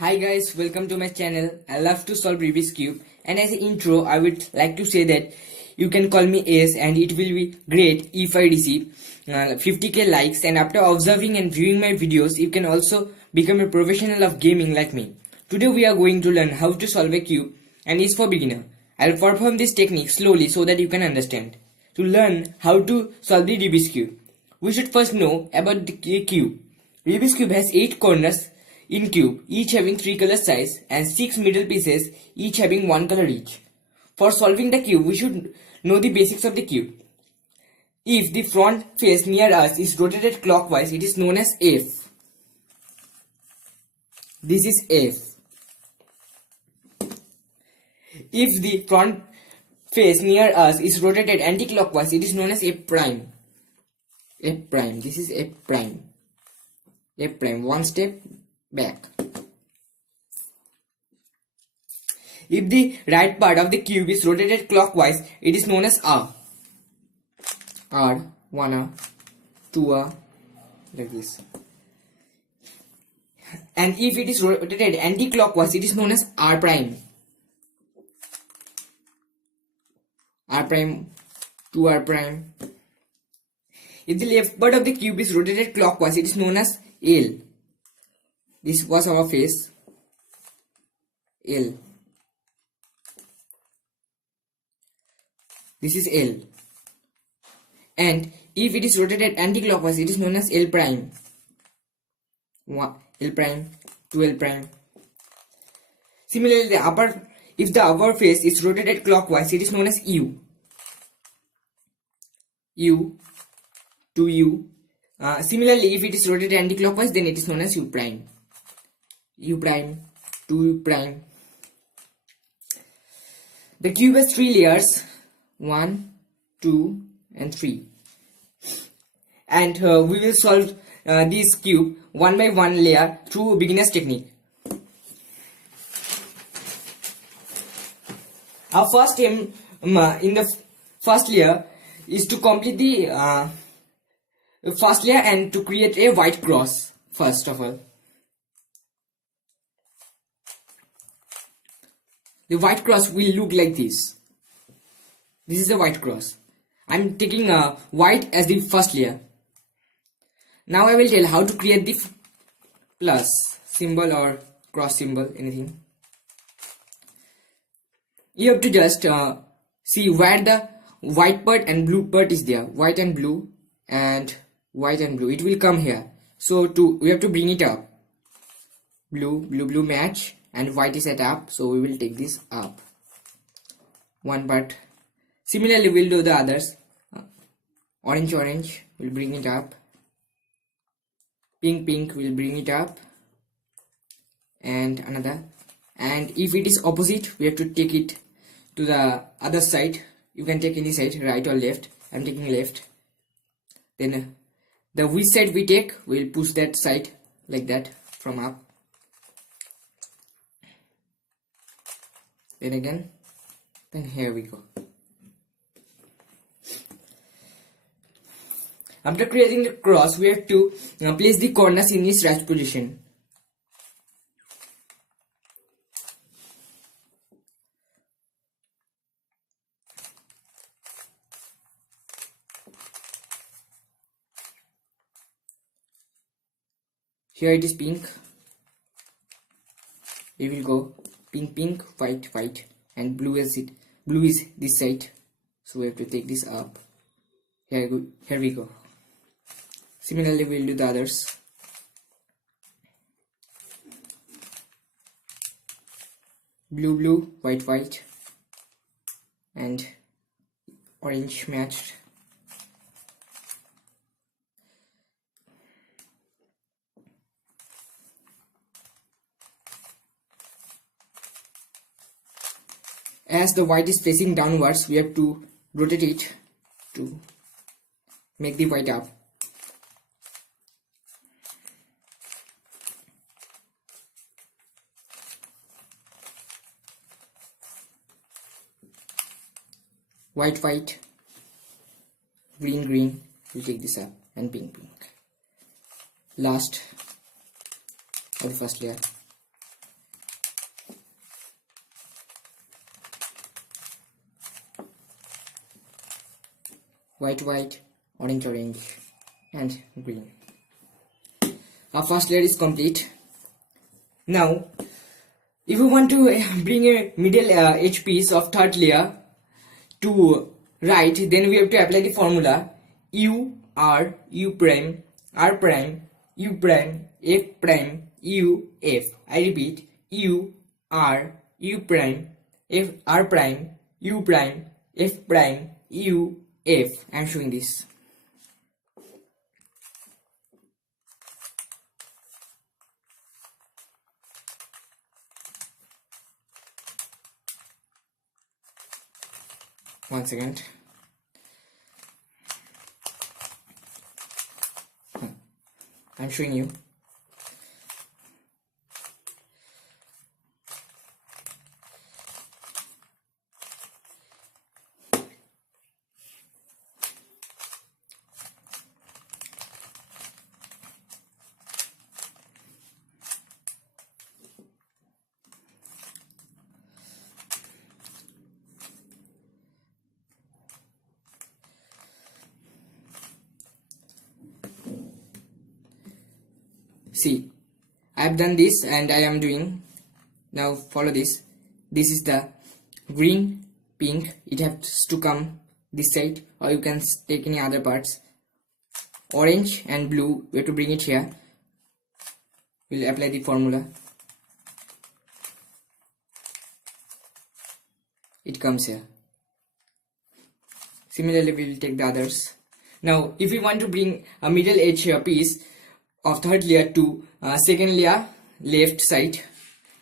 Hi guys, welcome to my channel. I love to solve Rubik's Cube, and as an intro I would like to say that you can call me Ace, and it will be great if I receive 50k likes, and after observing and viewing my videos you can also become a professional of gaming like me. Today we are going to learn how to solve a cube, and it's for beginner. I'll perform this technique slowly so that you can understand. To learn how to solve the Rubik's Cube, we should first know about the cube. Rubik's Cube has 8 corners in cube, each having 3 color size, and 6 middle pieces, each having 1 color each. For solving the cube, we should know the basics of the cube. If the front face near us is rotated clockwise, it is known as F. This is F. If the front face near us is rotated anti-clockwise, it is known as F prime. F prime. This is F prime. F prime. One step back. If the right part of the cube is rotated clockwise, it is known as R. R, 1R, 2R, like this. And if it is rotated anti-clockwise, it is known as R prime. R prime, 2R prime. If the left part of the cube is rotated clockwise, it is known as L. This was our face, L. This is L. And if it is rotated anti-clockwise, it is known as L prime. L prime, 2L prime. Similarly, if the upper face is rotated clockwise, it is known as U. U, 2U. Similarly, if it is rotated anti-clockwise, then it is known as U prime. U prime, 2U prime. The cube has 3 layers, 1, 2 and 3. And we will solve this cube one by one layer through beginner's technique. Our first aim in the first layer is to complete the first layer and to create a white cross first of all. The white cross will look like this. This is a white cross. I'm taking white as the first layer. Now I will tell how to create the plus symbol or cross symbol, anything. You have to just see where the white part and blue part is there. White and blue and white and blue. It will come here. So we have to bring it up. Blue, blue, blue match. And white is at up, so we will take this up one part. Similarly, we'll do the others. Orange, orange, we'll bring it up. Pink, pink, we'll bring it up. And another. And if it is opposite, we have to take it to the other side. You can take any side, right or left. I'm taking left. Then the which side we take, we'll push that side like that from up. Then again, then here we go. After creating the cross, we have to place the corners in its right position. Here it is pink. We will go pink, pink, white, white, and blue is it. Blue is this side, so we have to take this up. Here we go. Similarly, we'll do the others. Blue, blue, white, white, and orange matched. As the white is facing downwards, we have to rotate it to make the white up. White, white, green, green, we'll take this up, and pink, pink. Last of the first layer. white, orange, and green. Our first layer is complete. Now, if we want to bring a middle edge piece of third layer to right, then we have to apply the formula U R U prime R prime U prime F prime U F. I repeat, U R U prime F R prime U prime F prime U F. I am showing this. One second. I'm showing you. See, I have done this and I am doing. Now follow this. This is the green, pink. It has to come this side, or you can take any other parts. Orange and blue, we have to bring it here. We'll apply the formula. It comes here. Similarly, we will take the others. Now, if we want to bring a middle edge piece of third layer to second layer left side,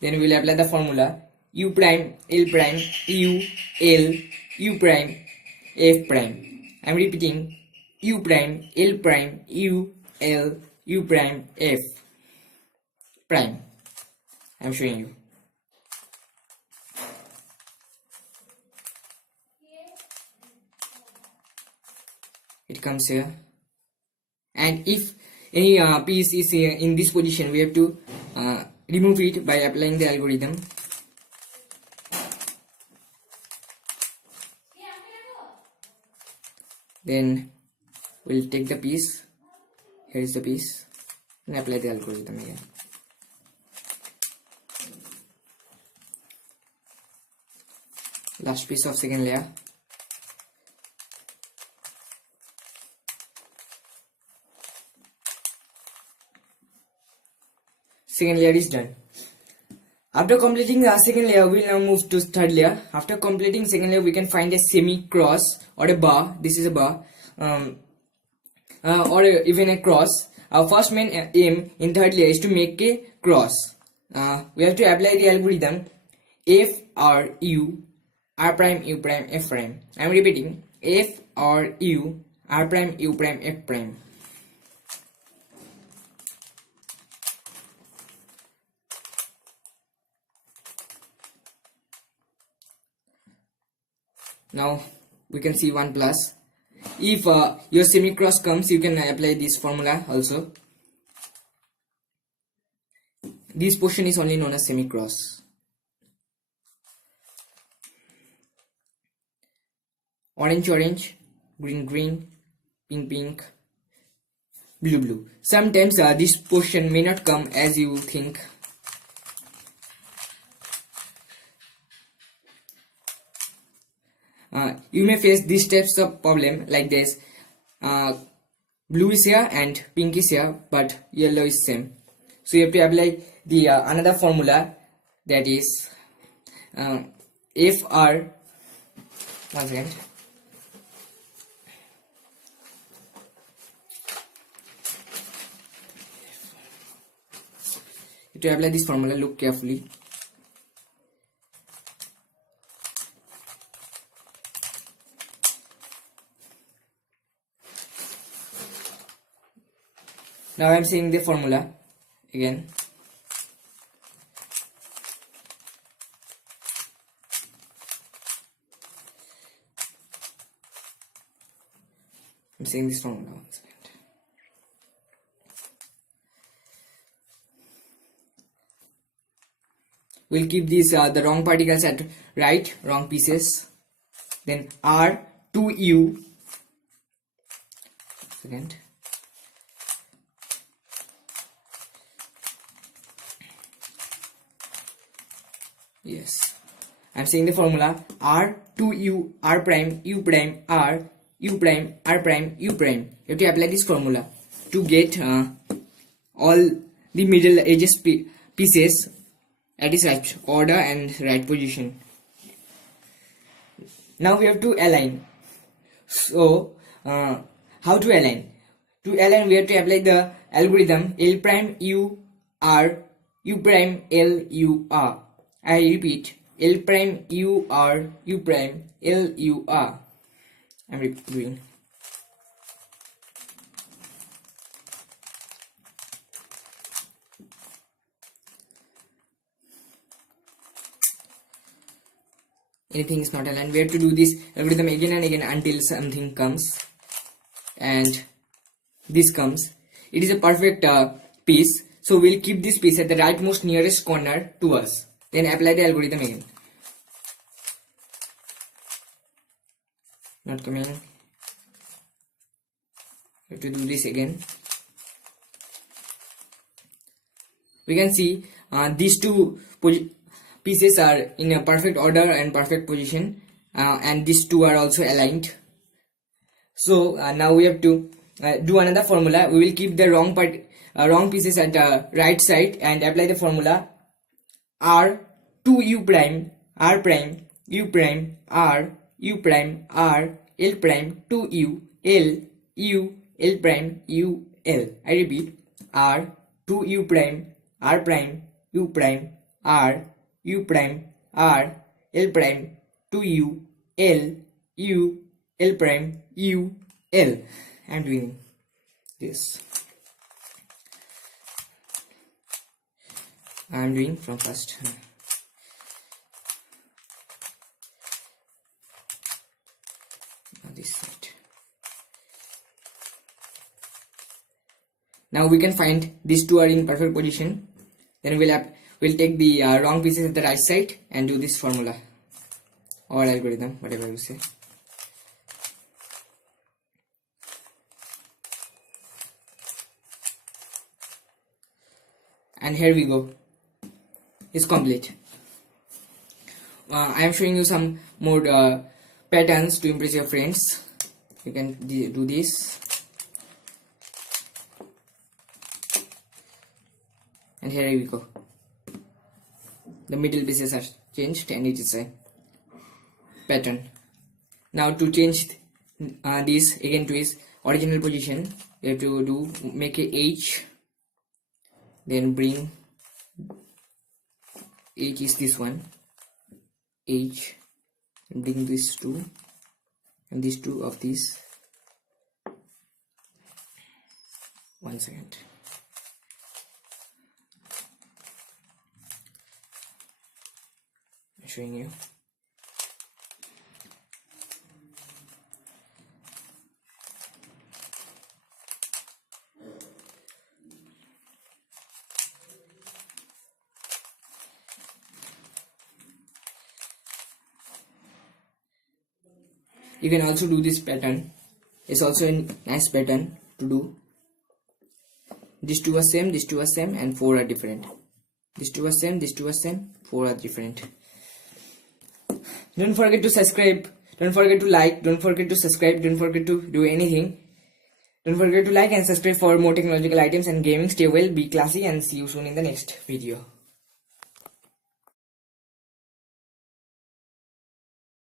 then we will apply the formula U prime L prime U L U prime F prime. I am repeating, U prime L prime U L U prime F prime. I am showing you. It comes here, and if any piece is in this position, we have to remove it by applying the algorithm. Then we'll take the piece. Here is the piece, and apply the algorithm here. Last piece of second layer. Second layer is done. After completing the second layer, we will now move to third layer. After completing second layer, we can find a semi-cross or a bar. This is a bar, or even a cross. Our first main aim in third layer is to make a cross. We have to apply the algorithm F R U R prime U prime F prime. I am repeating, F R U R prime U prime F prime. Now we can see 1 plus. If your semi-cross comes, you can apply this formula also. This portion is only known as semi-cross. Orange, orange, green, green, pink, pink, blue, blue. Sometimes this portion may not come as you think. You may face these types of problem like this. Blue is here and pink is here, but yellow is same. So you have to apply the another formula, that is FR. One second. You have to apply this formula. Look carefully. Now I am saying the formula again. I'm saying this formula. One second. We'll keep these the wrong particles at right, wrong pieces. Then R 2U second. Yes, I'm saying the formula R 2U R prime U prime R U prime R prime U prime. You have to apply this formula to get all the middle edges pieces at its right order and right position. Now we have to align. So how to align? To align, we have to apply the algorithm L prime U R U prime L U R. I repeat, L prime U R U prime L U R. I'm doing. Anything is not aligned. We have to do this algorithm again and again until something comes, and this comes. It is a perfect piece, so we'll keep this piece at the rightmost nearest corner to us. Then apply the algorithm again. Not coming. We have to do this again. We can see these two pieces are in a perfect order and perfect position, and these two are also aligned. So now we have to do another formula. We will keep the wrong pieces at the right side and apply the formula R 2U prime R prime U prime R U prime R L prime 2U L U L prime U L. I repeat, R 2U prime R prime U prime R U prime R L prime 2U L U L prime U L. I'm doing this. I'm doing from first. Now this side. Now we can find these two are in perfect position. Then we'll take the wrong pieces at the right side and do this formula or algorithm, whatever you say. And here we go. It's complete. I am showing you some more patterns to impress your friends. You can do this. And here we go. The middle pieces are changed and it is a pattern. Now to change this again to its original position, we have to make a H, then bring H is this one, H, bring this two and these two of these. 1 second. I'm showing you. You can also do this pattern. It's also a nice pattern to do. These two are same, these two are same, and 4 are different. These two are same, these two are same, 4 are different. Don't forget to subscribe. Don't forget to like. Don't forget to subscribe. Don't forget to do anything. Don't forget to like and subscribe for more technological items and gaming. Stay well, be classy, and see you soon in the next video.